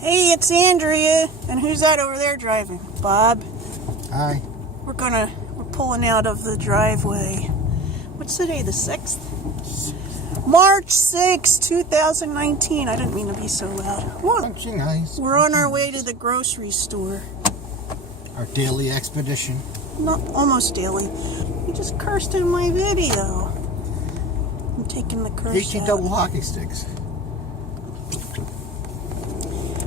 Hey, it's Andrea. And who's that over there driving? Bob. Hi. We're pulling out of the driveway. What's today, the 6th? March 6th, 2019. I didn't mean to be so loud. Whoa. Nice. We're on our way to the grocery store. Our daily expedition. Not almost daily. You just cursed in my video. I'm taking the curse 18 out. double hockey sticks.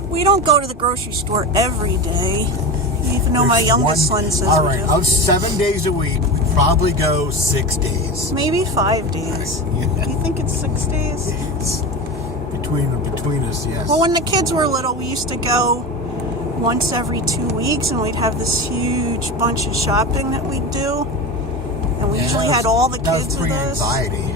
We don't go to the grocery store every day, even though my youngest son says all we right, do. of 7 days a week, we probably go 6 days. Maybe 5 days. Right. Yeah. Do you think it's 6 days? It's between us, yes. Well, when the kids were little, we used to go once every 2 weeks, and we'd have this huge bunch of shopping that we'd do. And we usually had all the kids with us. Anxiety.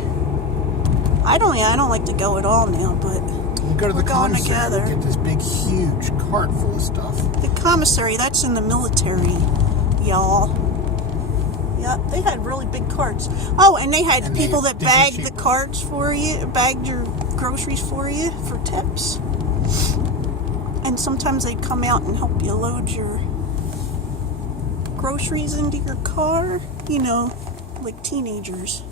I don't like to go at all now, but We go to the we're going commissary. together. We get this big, huge cart full of stuff. The commissary, that's in the military, y'all. Yeah, they had really big carts. Oh, and they had people that bagged the carts for you, bagged your groceries for you for tips. And sometimes they'd come out and help you load your groceries into your car. You know, like teenagers.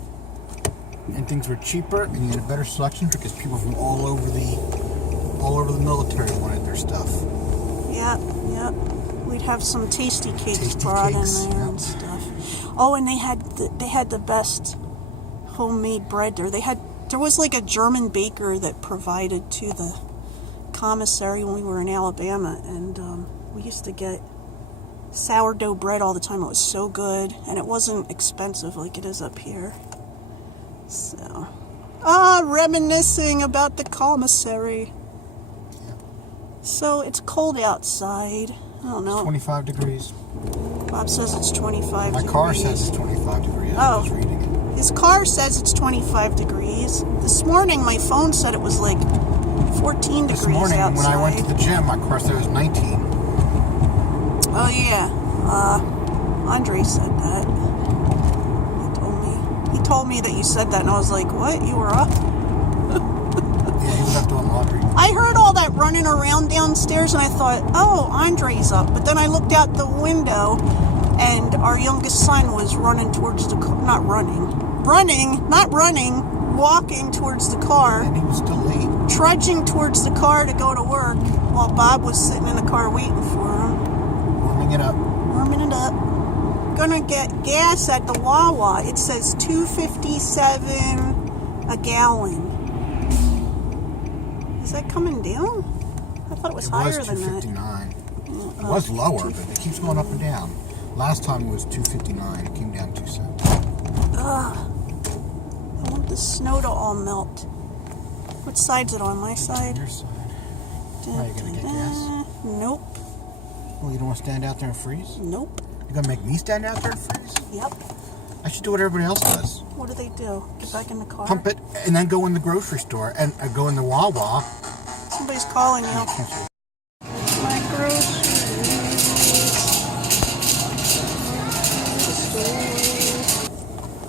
And things were cheaper, and you had a better selection because people from all over the military wanted their stuff. Yeah. We'd have some tasty cakes Tasty brought cakes, in there yeah. and stuff. Oh, and they had the best homemade bread there. There was like a German baker that provided to the commissary when we were in Alabama, and we used to get sourdough bread all the time. It was so good, and it wasn't expensive like it is up here. So, reminiscing about the commissary. Yeah. So it's cold outside. I don't know. 25 degrees. Bob says it's 25 degrees. My car says it's 25 degrees. Oh. I was reading it. His car says it's 25 degrees. This morning, my phone said it was like 14 degrees This morning, outside. when I went to the gym, my car said it was 19. Oh, yeah. Andre said that. He told me that you said that, and I was like, what? You were up? Yeah, he was up doing laundry. I heard all that running around downstairs, and I thought, oh, Andre's up. But then I looked out the window, and our youngest son was running towards the car. Not running, walking towards the car. And he was still late. Trudging towards the car to go to work, while Bob was sitting in the car waiting for him. Warming it up. Gonna get gas at the Wawa. It says $2.57 a gallon. Is that coming down? I thought it was higher than that. $2.59. It was lower, but it keeps going up and down. Last time it was $2.59. It came down 2 cents. Ugh. I want the snow to all melt. Which side's it on? My side? Your side. Are you gonna get gas? Nope. Well, you don't want to stand out there and freeze? Nope. You're gonna make me stand out there and freeze? Yep. I should do what everybody else does. What do they do? Get back in the car? Pump it, and then go in the grocery store and go in the Wawa. Somebody's calling you. Yeah, cancel it. My groceries.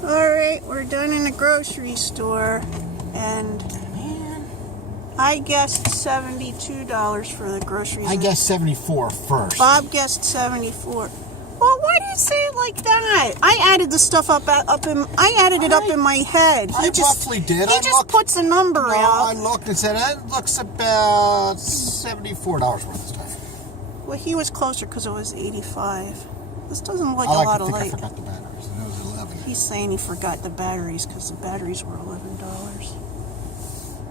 Alright, we're done in the grocery store, and I guessed $72 for the groceries. I guessed 74 first. Bob guessed 74. Well, why do you say it like that? I added the stuff up in my head. I roughly did. He just puts a number out. I looked and said, it looks about $74 worth of stuff. Well, he was closer because it was 85. This doesn't look like I a like lot to of think I light. forgot the batteries, and it was 11. He's saying he forgot the batteries because the batteries were $11.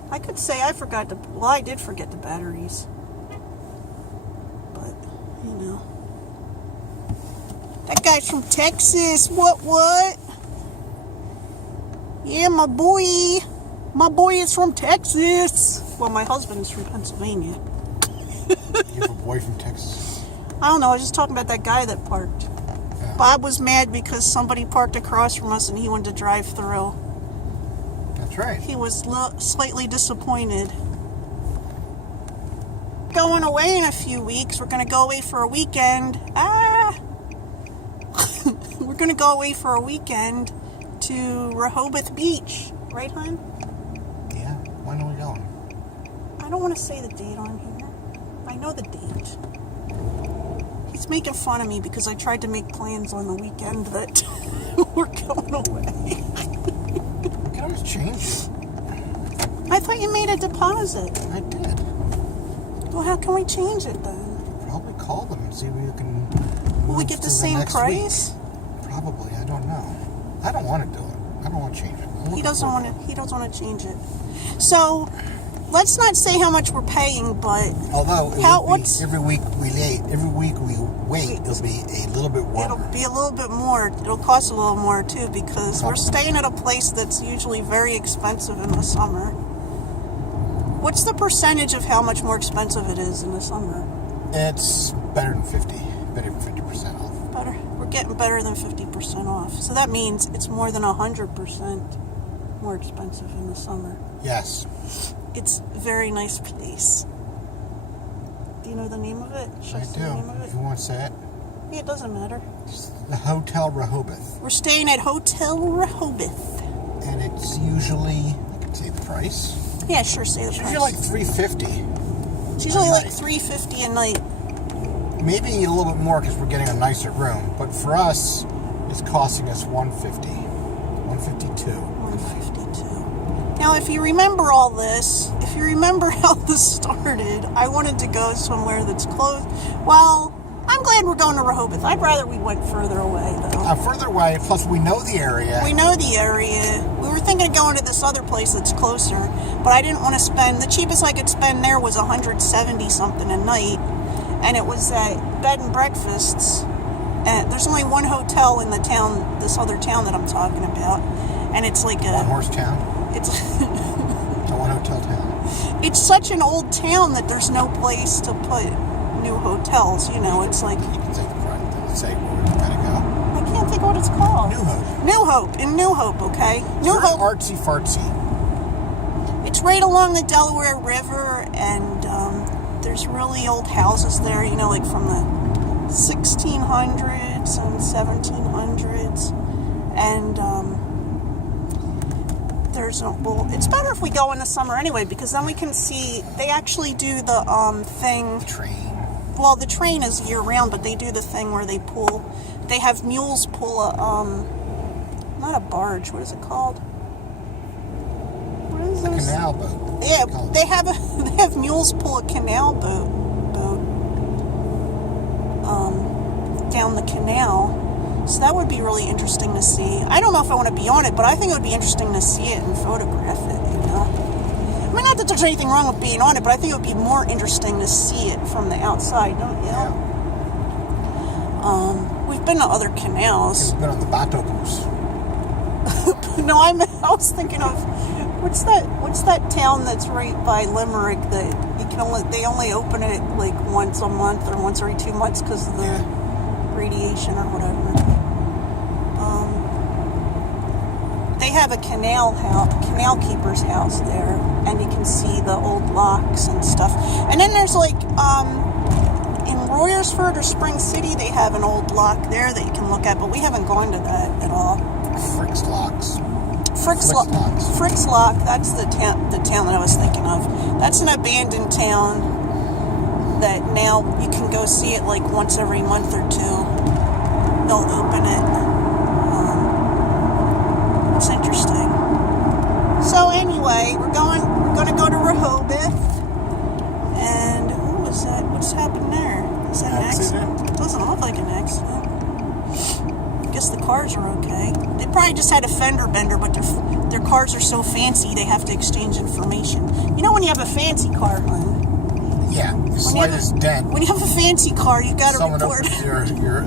I could say I forgot the... Well, I did forget the batteries. But, you know. That guy's from Texas. What? Yeah, my boy. My boy is from Texas. Well, my husband's from Pennsylvania. You have a boy from Texas? I don't know. I was just talking about that guy that parked. Yeah. Bob was mad because somebody parked across from us and he wanted to drive through. That's right. He was slightly disappointed. Going away in a few weeks. We're going to go away for a weekend. We're going to go away for a weekend to Rehoboth Beach. Right, hon? Yeah. When are we going? I don't want to say the date on here. I know know the date. He's making fun of me because I tried to make plans on the weekend that we're going away. You can always change it. I thought you made a deposit. I did. Well, how can we change it then? Probably call them and see if we can. Will we get the same price? Probably. I don't know. I don't want to do it. I don't want to change it. He doesn't want to. He doesn't want to change it. So, let's not say how much we're paying, but although every week we wait, it'll be a little bit warmer. It'll be a little bit more. It'll cost a little more too because we're staying at a place that's usually very expensive in the summer. What's the percentage of how much more expensive it is in the summer? It's better than 50% off. Better. We're getting better than 50% off. So that means it's more than 100% more expensive in the summer. Yes. It's a very nice place. Do you know the name of it? Should I say do. the name of it? If you want to say it. Yeah, it doesn't matter. It's the Hotel Rehoboth. We're staying at Hotel Rehoboth. And it's usually, I can say the price. Yeah, sure, say the It's price. usually like $350. It's usually like $350 a night. Maybe a little bit more because we're getting a nicer room. But for us, it's costing us $150. $152. $152. Now, if you remember all this, if you remember how this started, I wanted to go somewhere that's close. Well, I'm glad we're going to Rehoboth. I'd rather we went further away, though. Further away, plus we know the area. We know the area. We were thinking of going to this other place that's closer, but I didn't want to spend... The cheapest I could spend there was $170-something a night, and it was at bed and breakfasts. And there's only one hotel in the town, this other town that I'm talking about, and it's like a... One horse town? It's a one hotel town. It's such an old town that there's no place to put new hotels. You know, it's like... You can say the front. Say where we're going to go. I can't think of what it's called. New Hope. New Hope. In New Hope, okay? New Very Hope. artsy-fartsy. It's right along the Delaware River, and there's really old houses there, you know, like from the 1600s and 1700s. And there's no... Well, it's better if we go in the summer anyway, because then we can see... They actually do the thing... The train. Well, the train is year-round, but they do the thing where they pull... They have mules pull a... Not a barge. What is it called? What is A this? canal boat. Yeah, they have mules pull a canal boat down the canal. So that would be really interesting to see. I don't know if I want to be on it, but I think it would be interesting to see it and photograph it, you know? I mean, not that there's anything wrong with being on it, but I think it would be more interesting to see it from the outside, don't you? Yeah. We've been to other canals. We've been on the Batopus. No, I was thinking of what's that town that's right by Limerick that they only open it like once a month or once every 2 months because of the radiation or whatever. They have a canal keeper's house there, and you can see the old locks and stuff. And then there's like in Royersford or Spring City, they have an old lock there that you can look at, but we haven't gone to that at all. Frick's Locks. Frick's Lock, that's the town that I was thinking of. That's an abandoned town that now you can go see it like once every month or two. They'll open it. It's interesting. So anyway, we're going to go to Rehoboth. And what was that? What's happened there? Is that an accident? It doesn't look like an accident. I guess the cars are okay. They probably just had a fender bender, but their cars are so fancy they have to exchange information. You know when you have a fancy car, hon? Yeah, the slightest dent. When you have a fancy car, you got to report.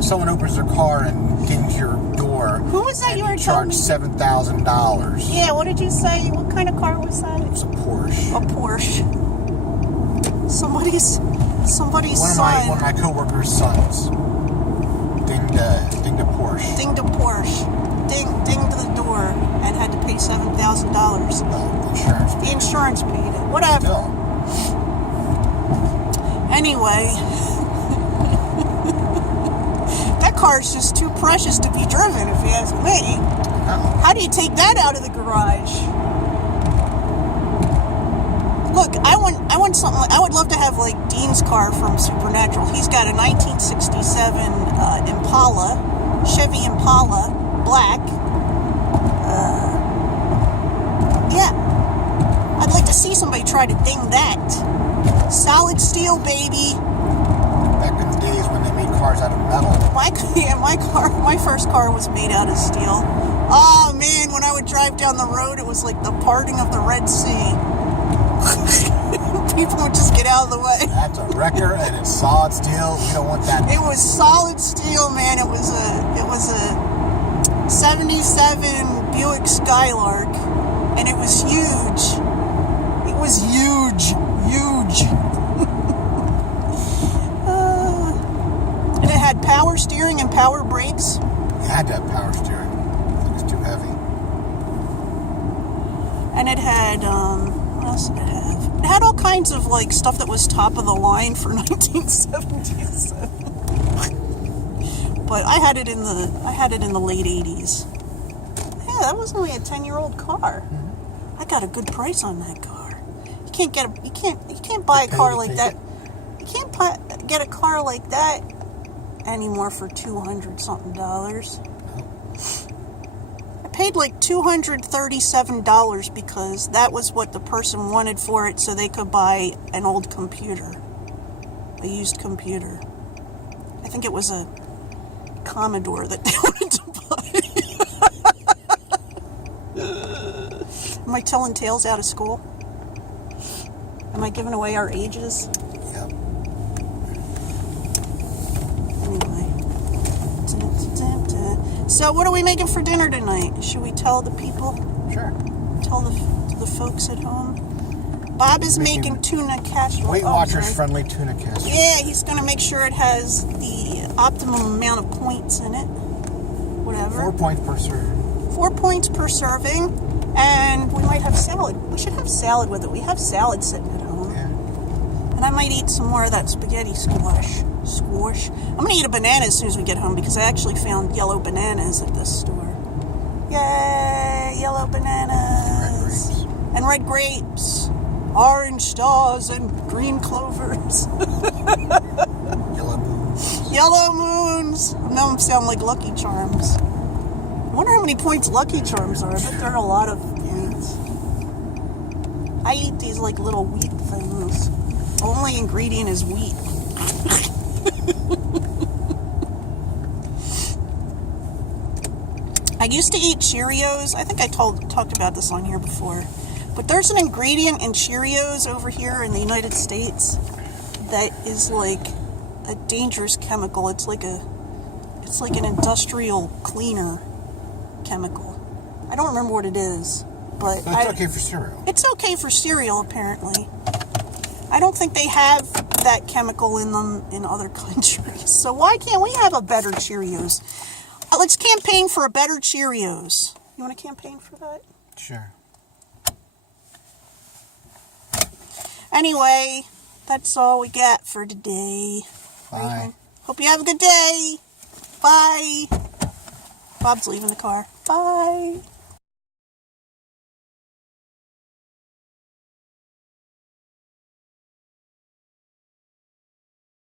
Someone opens their car and dings your door. Who was that you were telling me? Charge $7,000. Yeah, what did you say? What kind of car was that? It was a Porsche. A Porsche. Somebody's one son. One of my coworkers' sons dinged a Porsche. Dinged a Porsche. Dinged the door and had to pay $7,000. Well, the insurance paid it. Whatever. Still. Anyway, that car's just too precious to be driven, if you ask me. How do you take that out of the garage? Look, I want something. I would love to have like Dean's car from Supernatural. He's got a 1967 Impala, Chevy Impala, black. Yeah, I'd like to see somebody try to ding that. Solid steel, baby. Back in the days when they made cars out of metal. My first car was made out of steel. Oh man, when I would drive down the road, it was like the parting of the Red Sea. People would just get out of the way. That's a wrecker, and it's solid steel. We don't want that. It was solid steel, man. It was a 77 Buick Skylark, and it was huge. It was huge. And it had power steering and power brakes. It had to have power steering. It was too heavy. And it had, what else did it have? It had all kinds of, like, stuff that was top of the line for 1977. But I had it in the late 80s. Yeah, that was only a 10-year-old car. I got a good price on that car. You can't buy a car like that. You can't get a car like that anymore for $200-something. I paid like $237 because that was what the person wanted for it, so they could buy an old computer, a used computer. I think it was a Commodore that they wanted to buy. Am I telling tales out of school? Am I giving away our ages? Yep. Anyway. So what are we making for dinner tonight? Should we tell the people? Sure. Tell the folks at home? Bob is making tuna casserole. Weight Watchers friendly tuna casserole. Yeah, he's going to make sure it has the optimum amount of points in it. Whatever. 4 points per serving. 4 points per serving. And we might have salad. We should have salad with it. We have salad sitting at home. Yeah. And I might eat some more of that spaghetti squash. I'm going to eat a banana as soon as we get home because I actually found yellow bananas at this store. Yay! Yellow bananas. And red grapes. Orange stars and green clovers. Yellow moons. Yellow moons. Now them sound like Lucky Charms. I wonder how many points Lucky Charms are. I bet there are a lot of points. I eat these like little wheat things. The only ingredient is wheat. I used to eat Cheerios. I think I talked about this on here before. But there's an ingredient in Cheerios over here in the United States that is like a dangerous chemical. It's like an industrial cleaner chemical. I don't remember what it is, but So it's okay for cereal. It's okay for cereal, apparently. I don't think they have that chemical in them in other countries. So why can't we have a better Cheerios? Let's campaign for a better Cheerios. You want to campaign for that? Sure. Anyway, that's all we got for today. Bye. Hope you have a good day. Bye. Bob's leaving the car. Bye.